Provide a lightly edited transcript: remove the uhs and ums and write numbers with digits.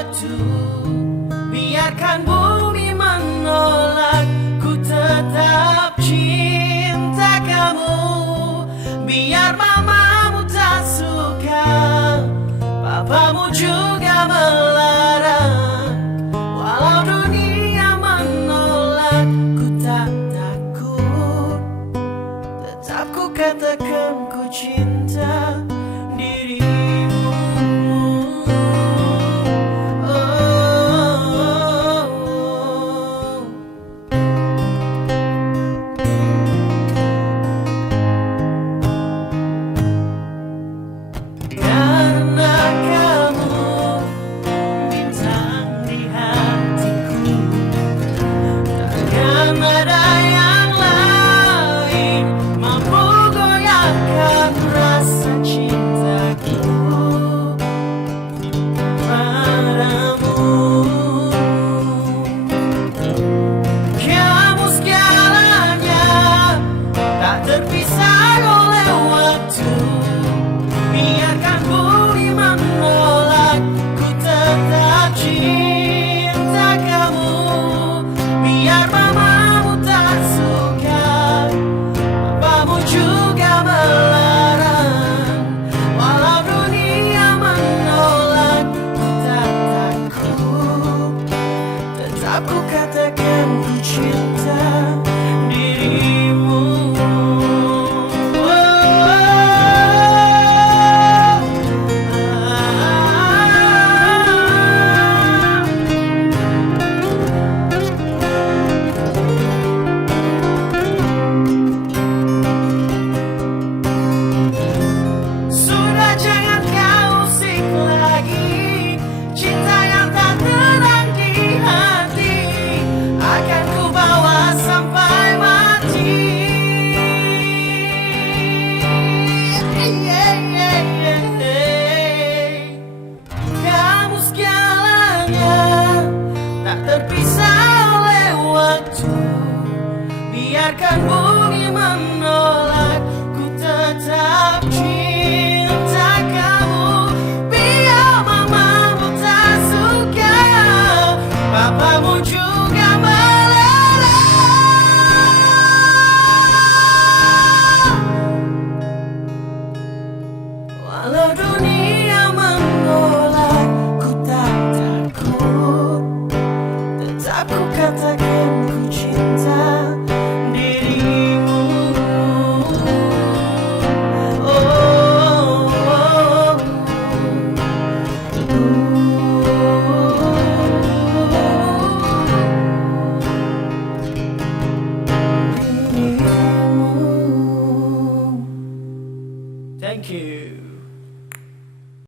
waktu. Biarkan bumi menolak, ku tetap cinta kamu. Biar mamamu tak suka, papamu juga melarang. Walau dunia menolak, ku tak takut. Tetap ku katakan ku cinta dirimu. Karena kamu bintang di hatiku, takkan ada yang lain mampu goyahkan rasa cintaku padamu. Kamu segalanya, tak terpisah oleh waktu. Biarkan bumi menolak, ku tetap cinta kamu. Biar mamamu tak suka, papamu juga melarang. Walau dunia menolak, ku tak takut. Tetap ku katakan ku cinta dirimu. Sudah jangan kau usik lagi cinta yang tak tenang di hati. Akan ku bawa sampai mati. Kamu segalanya, tak terpisah oleh waktu. Biarkan